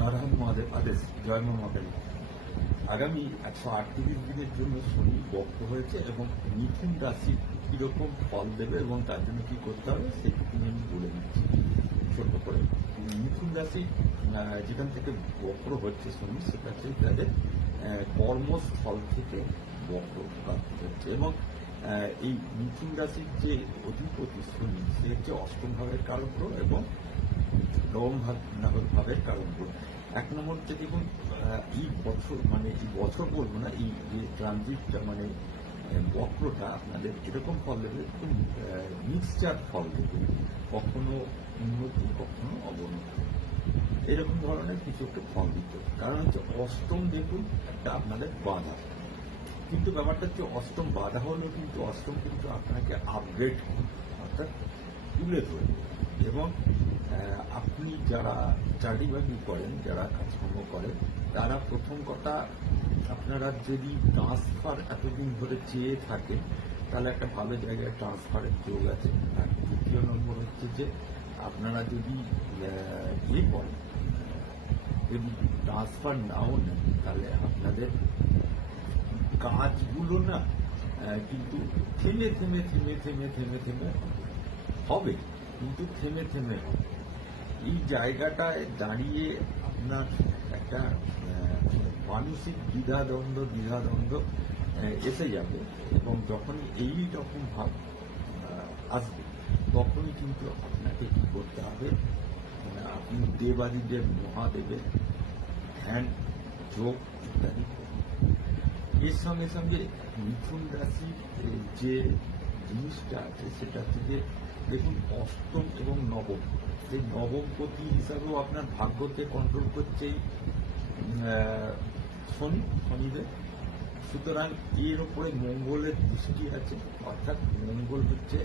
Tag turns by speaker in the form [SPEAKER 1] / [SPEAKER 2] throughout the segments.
[SPEAKER 1] নারায়ণ মহাদেব আদেশ জয় মা মাতারি আগামী একশো আটত্রিশ দিনের জন্য শনি বক্ত হয়েছে এবং মিথুন রাশি কীরকম ফল দেবে এবং তার জন্য কি করতে হবে সেটুকু আমি বলে দিচ্ছি। ছোট্ট করে। মিথুন রাশি যেখান থেকে বক্র হচ্ছে শনি, সেটা হচ্ছে তাদের কর্মস্থল থেকে বক্র প্রাপ্তি হচ্ছে এবং এই মিথুন রাশির যে অধিপতি শনি, সে হচ্ছে অষ্টম ভাবের এবং নবম ভাব নাগর ভাবের কারণ গ্রহ এক নম্বর দেখুন এই বছর মানে এই বছর বলব না, এই যে ট্রানজিটটা মানে বক্রটা আপনাদের এরকম ফল দেবে একটু মিক্সচার ফল দেবে, কখনো উন্নতি, কখনো অবনতি। এরকম ধরনের কিছু একটা ফল দিত কারণ হচ্ছে অষ্টম দেখুন, একটা আপনাদের বাধা। কিন্তু ব্যাপারটা হচ্ছে অষ্টম বাধা হলেও কিন্তু অষ্টম কিন্তু আপনাকে আপগ্রেড অর্থাৎ তুলে ধরবে। এবং আপনি যারা চাকরি বাকরি করেন, যারা কাজকর্ম করেন, তারা প্রথম কথা আপনারা যদি ট্রান্সফার এতদিন ধরে চেয়ে থাকেন, তাহলে একটা ভালো জায়গায় ট্রান্সফারের যোগ আছে আর দ্বিতীয় নম্বর হচ্ছে যে, আপনারা যদি ইয়ে করেন যদি ট্রান্সফার নাও নেন, তাহলে আপনাদের কাজগুলো না কিন্তু থেমে থেমে থেমে থেমে থেমে থেমে। হবে, কিন্তু থেমে থেমে হবে এই জায়গাটায় দাঁড়িয়ে আপনার একটা মানসিক দ্বিধাদ্বন্দ্ব দ্বিধাদ্বন্দ্ব এসে যাবে এবং যখন এই রকম ভাব আসবে, তখনই কিন্তু আপনাকে কি করতে হবে? আপনি দেবাদিদেব, মহাদেবের ধ্যান, যোগ ইত্যাদি এর সঙ্গে সঙ্গে মিথুন রাশির যে জিনিসটা আছে, সেটা যে দেখুন অষ্টম এবং নবম। সেই নবম পতি হিসাবেও আপনার ভাগ্যকে কন্ট্রোল করছে এই, শনি শনিদেব। সুতরাং এর উপরে মঙ্গলের দৃষ্টি আছে অর্থাৎ মঙ্গল হচ্ছে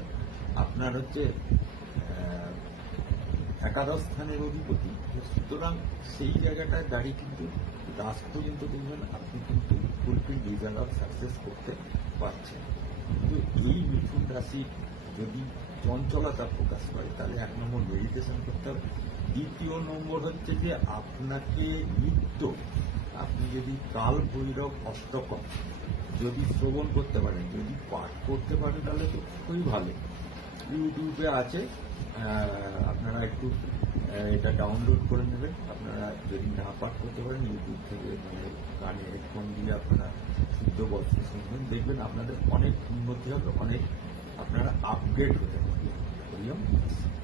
[SPEAKER 1] আপনার হচ্ছে একাদশ স্থানের অধিপতি। সুতরাং সেই জায়গাটায় দাঁড়িয়ে কিন্তু লাস্ট পর্যন্ত দেখবেন আপনি কিন্তু ফুলফিল রেজাল্ট সাকসেস করতে পারছেন। কিন্তু এই মিথুন রাশি যদি চঞ্চলতা প্রকাশ করে। তাহলে এক নম্বর মেডিটেশন করতে হবে দ্বিতীয় নম্বর হচ্ছে যে আপনাকে নিত্য আপনি যদি কাল ভৈরব অষ্টকম যদি শ্রবণ করতে পারেন, যদি পাঠ করতে পারেন, তাহলে তো খুবই ভালো। ইউটিউবে আছে আপনারা একটু এটা ডাউনলোড করে নেবেন। আপনারা যদি না পাঠ করতে পারেন, ইউটিউব থেকে মানে গানে হেডফোন দিয়ে আপনারা শুদ্ধ বস্ত্র শুনবেন। দেখবেন আপনাদের অনেক উন্নতি হবে, অনেক আপনারা আপগ্রেড হতে diliyorum.